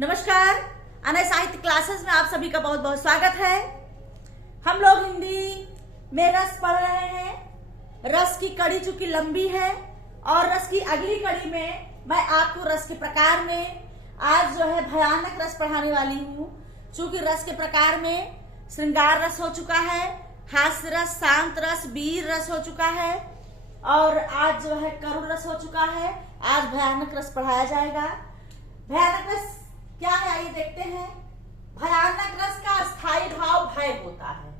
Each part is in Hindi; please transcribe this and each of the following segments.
नमस्कार। अनय साहित्य क्लासेस में आप सभी का बहुत बहुत स्वागत है। हम लोग हिंदी में रस पढ़ रहे हैं। रस की कड़ी चूंकि लंबी है और रस की अगली कड़ी में मैं आपको रस के प्रकार में आज जो है भयानक रस पढ़ाने वाली हूँ। चूंकि रस के प्रकार में श्रृंगार रस हो चुका है, हास्य रस, शांत रस, वीर रस हो चुका है और आज जो है करुण रस हो चुका है। आज भयानक रस पढ़ाया जाएगा। भयानक रस क्या है आइए देखते हैं। भयानक रस का स्थायी भाव भय होता है।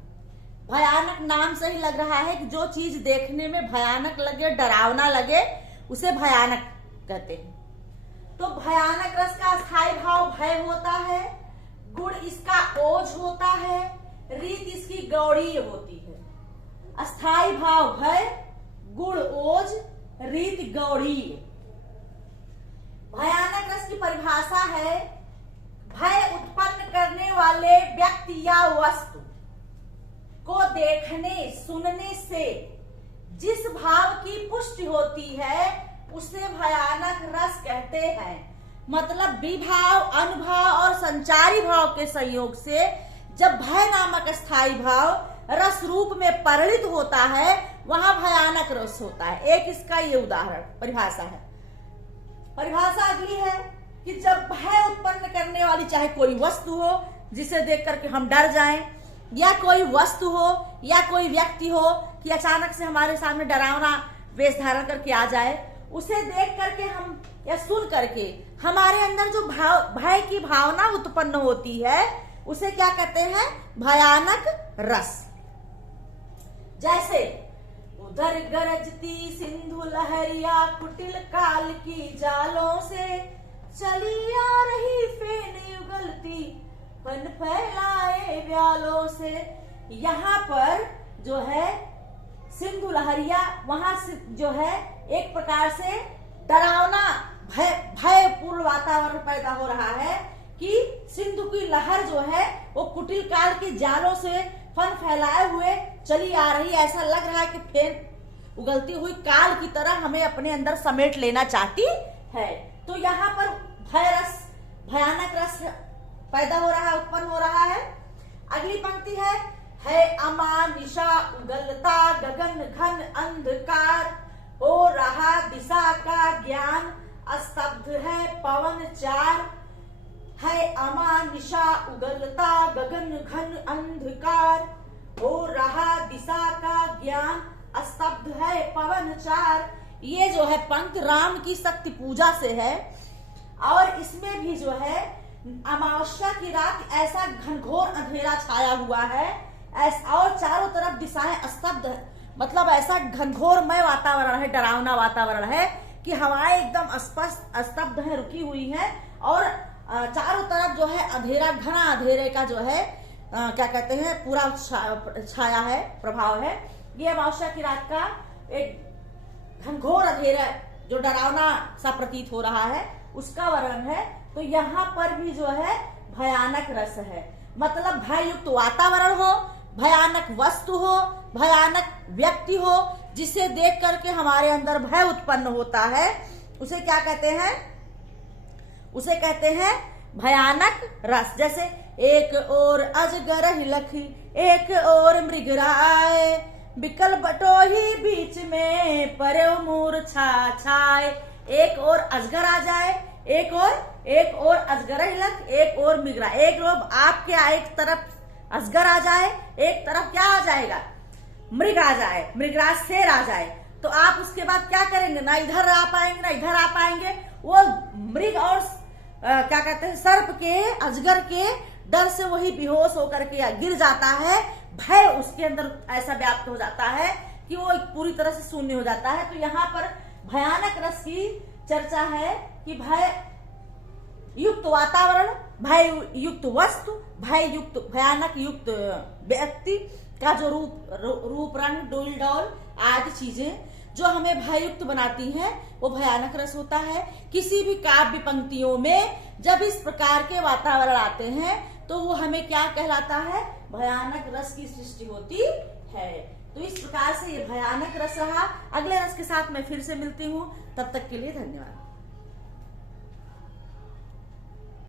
भयानक नाम से ही लग रहा है कि जो चीज देखने में भयानक लगे, डरावना लगे, उसे भयानक कहते हैं। तो भयानक रस का स्थायी भाव भय होता है। गुण इसका ओज होता है, रीत इसकी गौड़ीय होती है। अस्थायी भाव भय, गुण ओज, रीत गौड़ीय। भयानक रस की परिभाषा है भय उत्पन्न करने वाले व्यक्ति या वस्तु को देखने सुनने से जिस भाव की पुष्टि होती है उसे भयानक रस कहते हैं। मतलब विभाव, अनुभाव और संचारी भाव के संयोग से जब भय नामक स्थायी भाव रस रूप में परिणित होता है वहां भयानक रस होता है। एक इसका ये उदाहरण परिभाषा है। परिभाषा अगली है कि जब भय उत्पन्न करने वाली चाहे कोई वस्तु हो जिसे देख करके हम डर जाएं, या कोई वस्तु हो या कोई व्यक्ति हो कि अचानक से हमारे सामने डरावना वेश धारण करके आ जाए, उसे देख करके हम या सुन करके हमारे अंदर जो भय की भावना उत्पन्न होती है उसे क्या कहते हैं? भयानक रस। जैसे उधर गरजती सिंधु लहरिया कुटिल काल की जालों से चली आ रही फेन युगलती फन फैलाए व्यालों से। यहाँ पर जो है सिंधु लहरिया, वहां से जो है एक प्रकार से डरावना भयपूर्ण वातावरण पैदा हो रहा है कि सिंधु की लहर जो है वो कुटिल काल की जालों से फन फैलाए हुए चली आ रही। ऐसा लग रहा है कि फेन उगलती हुई काल की तरह हमें अपने अंदर समेट लेना चाहती है। तो यहाँ पर भय रस, भयानक रस पैदा हो रहा है, उत्पन्न हो रहा है। अगली पंक्ति है अमानिशा उगलता गगन घन अंधकार, हो रहा दिशा का ज्ञान, स्तब्ध है पवन चार। है अमानिशा उगलता गगन घन अंधकार, हो रहा दिशा का ज्ञान, स्तब्ध है पवन चार। ये जो है पंक्ति राम की शक्ति पूजा से है और इसमें भी जो है अमावस्या की रात ऐसा घनघोर अंधेरा छाया हुआ है और चारों तरफ दिशाएं स्तब्ध, मतलब ऐसा घनघोरमय वातावरण है, डरावना वातावरण है कि हवाएं एकदम स्पष्ट स्तब्ध है, रुकी हुई है और चारों तरफ जो है अंधेरा, घना अंधेरे का जो है क्या कहते हैं पूरा छाया है, प्रभाव है। ये अमावस्या की रात का एक घनघोर अंधेरा जो डरावना सा प्रतीत हो रहा है उसका वर्णन है। तो यहाँ पर भी जो है भयानक रस है। मतलब भय युक्त वातावरण हो, भयानक वस्तु हो, भयानक व्यक्ति हो जिसे देख करके हमारे अंदर भय उत्पन्न होता है, उसे क्या कहते हैं? उसे कहते हैं भयानक रस। जैसे एक ओर अजगर हिलखी, एक ओर मृगराय, बिकल बटोही बीच में परे मूर्छा छाए। एक ओर अजगर आ जाए, एक और अजगर हिलक, एक और मृगरा। एक ओर आपके एक तरफ अजगर आ जाए, एक तरफ क्या आ जाएगा? मृग आ जाए, मृगराज शेर आ जाए, तो आप उसके बाद क्या करेंगे? ना इधर आ पाएंगे ना इधर आ पाएंगे। वो मृग और क्या कहते हैं सर्प के, अजगर के डर से वही बेहोश होकर के गिर जाता है। भय उसके अंदर ऐसा व्याप्त हो जाता है कि वो पूरी तरह से शून्य हो जाता है। तो यहाँ पर भयानक रस की चर्चा है कि भय युक्त वातावरण, भय युक्त वस्तु, भय युक्त, भयानक युक्त व्यक्ति का जो रूप रंग, डोल डोल आदि चीजें जो हमें भययुक्त बनाती हैं वो भयानक रस होता है। किसी भी काव्य पंक्तियों में जब इस प्रकार के वातावरण आते हैं तो वो हमें क्या कहलाता है? भयानक रस की सृष्टि होती है। तो इस प्रकार से ये भयानक रस रहा। अगले रस के साथ मैं फिर से मिलती हूँ, तब तक के लिए धन्यवाद।